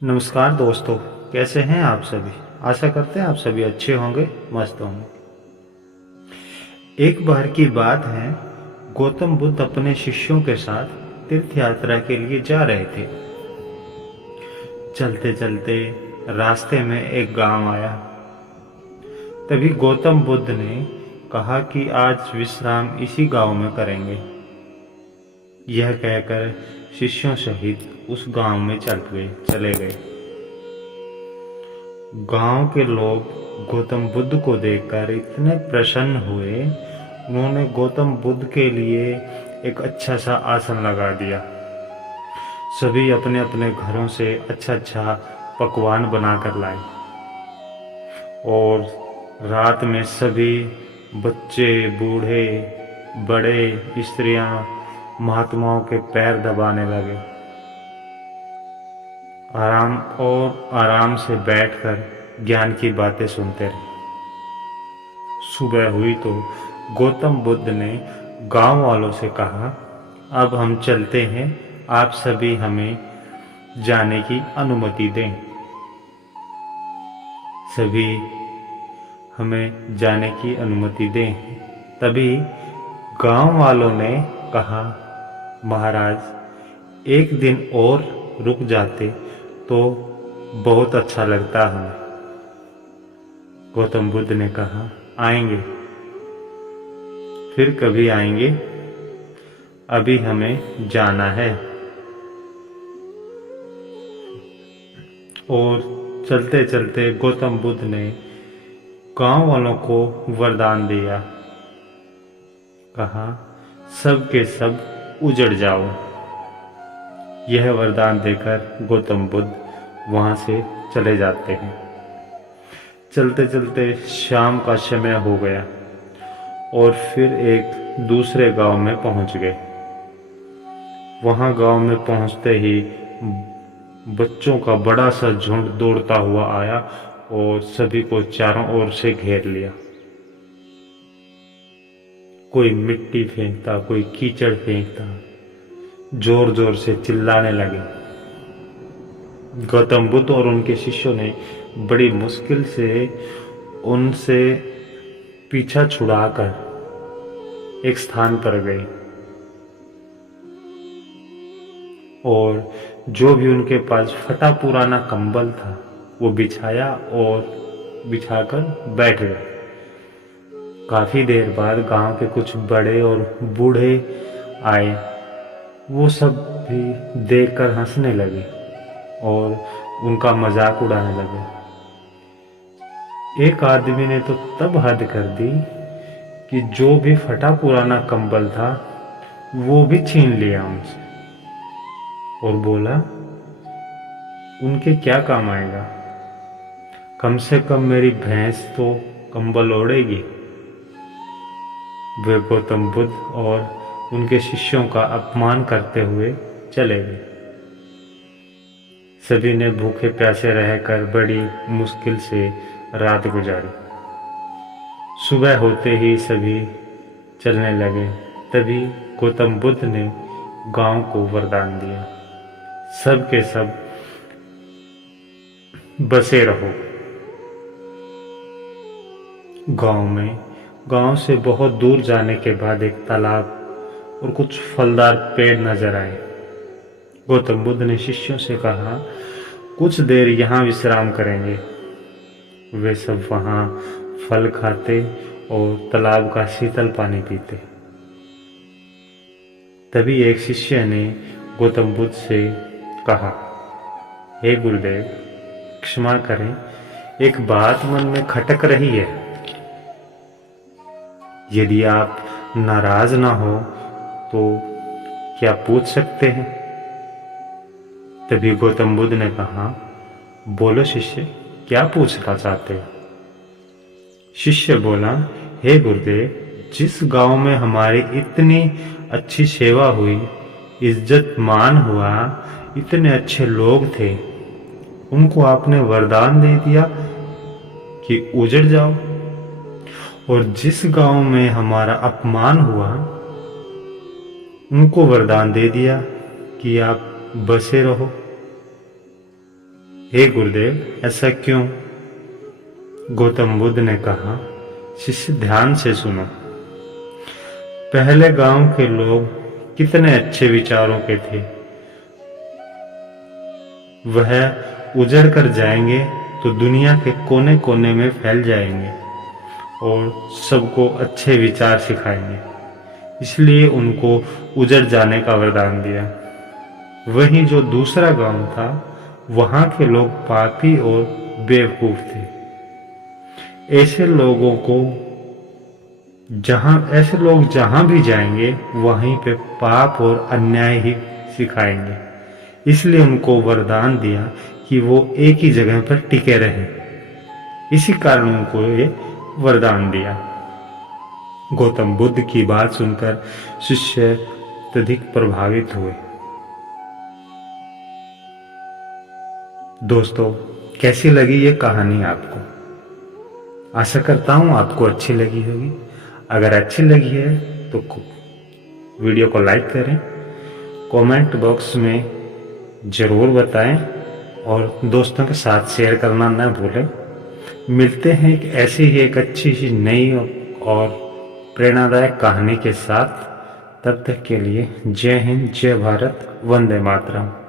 नमस्कार दोस्तों, कैसे हैं आप सभी। आशा करते हैं आप सभी अच्छे होंगे, मस्त होंगे। एक बार की बात है, गौतम बुद्ध अपने शिष्यों के साथ तीर्थ यात्रा के लिए जा रहे थे। चलते चलते रास्ते में एक गांव आया। तभी गौतम बुद्ध ने कहा कि आज विश्राम इसी गांव में करेंगे। यह कहकर शिष्यों सहित उस गांव में चले गए। गांव के लोग गौतम बुद्ध को देखकर इतने प्रसन्न हुए, उन्होंने गौतम बुद्ध के लिए एक अच्छा सा आसन लगा दिया। सभी अपने अपने घरों से अच्छा अच्छा पकवान बनाकर लाए और रात में सभी बच्चे, बूढ़े, बड़े, स्त्रियां महात्माओं के पैर दबाने लगे। आराम से बैठकर ज्ञान की बातें सुनते रहे। सुबह हुई तो गौतम बुद्ध ने गांव वालों से कहा, अब हम चलते हैं, आप सभी हमें जाने की अनुमति दें। सभी हमें जाने की अनुमति दें। तभी गांव वालों ने कहा, महाराज, एक दिन और रुक जाते तो बहुत अच्छा लगता हमें। गौतम बुद्ध ने कहा, आएंगे, फिर कभी आएंगे, अभी हमें जाना है। और चलते चलते गौतम बुद्ध ने गांव वालों को वरदान दिया। कहा, सब के सब उजड़ जाओ। यह वरदान देकर गौतम बुद्ध वहां से चले जाते हैं। चलते चलते शाम का समय हो गया और फिर एक दूसरे गांव में पहुंच गए। वहां गांव में पहुंचते ही बच्चों का बड़ा सा झुंड दौड़ता हुआ आया और सभी को चारों ओर से घेर लिया। कोई मिट्टी फेंकता, कोई कीचड़ फेंकता, जोर जोर से चिल्लाने लगे। गौतम बुद्ध और उनके शिष्यों ने बड़ी मुश्किल से उनसे पीछा छुड़ाकर एक स्थान पर गए और जो भी उनके पास फटा पुराना कंबल था वो बिछाया और बिछाकर बैठ गए। काफी देर बाद गांव के कुछ बड़े और बूढ़े आए। वो सब भी देखकर हंसने लगे और उनका मजाक उड़ाने लगे। एक आदमी ने तो तब हद कर दी कि जो भी फटा पुराना कंबल था वो भी छीन लिया उनसे और बोला, उनके क्या काम आएगा, कम से कम मेरी भैंस तो कंबल ओढ़ेगी। वे गौतम बुद्ध और उनके शिष्यों का अपमान करते हुए चले गए। सभी ने भूखे प्यासे रहकर बड़ी मुश्किल से रात गुजारी। सुबह होते ही सभी चलने लगे। तभी गौतम बुद्ध ने गांव को वरदान दिया, सब के सब बसे रहो। गांव से बहुत दूर जाने के बाद एक तालाब और कुछ फलदार पेड़ नजर आए। गौतम बुद्ध ने शिष्यों से कहा, कुछ देर यहाँ विश्राम करेंगे। वे सब वहाँ फल खाते और तालाब का शीतल पानी पीते। तभी एक शिष्य ने गौतम बुद्ध से कहा, हे गुरुदेव, क्षमा करें, एक बात मन में खटक रही है। यदि आप नाराज ना हो तो क्या पूछ सकते हैं? तभी गौतम बुद्ध ने कहा, बोलो शिष्य, क्या पूछना चाहते हो? शिष्य बोला, हे गुरुदेव, जिस गांव में हमारी इतनी अच्छी सेवा हुई, इज्जत मान हुआ, इतने अच्छे लोग थे, उनको आपने वरदान दे दिया कि उजड़ जाओ, और जिस गांव में हमारा अपमान हुआ, उनको वरदान दे दिया कि आप बसे रहो। हे गुरुदेव, ऐसा क्यों? गौतम बुद्ध ने कहा, शिष्य ध्यान से सुनो। पहले गांव के लोग कितने अच्छे विचारों के थे। वह उजड़ कर जाएंगे तो दुनिया के कोने कोने में फैल जाएंगे और सबको अच्छे विचार सिखाएंगे। इसलिए उनको उजड़ जाने का वरदान दिया। वहीं जो दूसरा गांव था, वहां के लोग पापी और बेवकूफ थे। ऐसे लोग जहां भी जाएंगे वहीं पे पाप और अन्याय ही सिखाएंगे। इसलिए उनको वरदान दिया कि वो एक ही जगह पर टिके रहें। इसी कारण उनको ये वरदान दिया। गौतम बुद्ध की बात सुनकर शिष्य अत्यधिक प्रभावित हुए। दोस्तों, कैसी लगी ये कहानी आपको? आशा करता हूँ आपको अच्छी लगी होगी। अगर अच्छी लगी है तो वीडियो को लाइक करें, कमेंट बॉक्स में ज़रूर बताएं और दोस्तों के साथ शेयर करना न भूलें। मिलते हैं ऐसी ही एक अच्छी सी नई और प्रेरणादायक कहानी के साथ। तब तक के लिए जय हिंद, जय भारत, वंदे मातरम।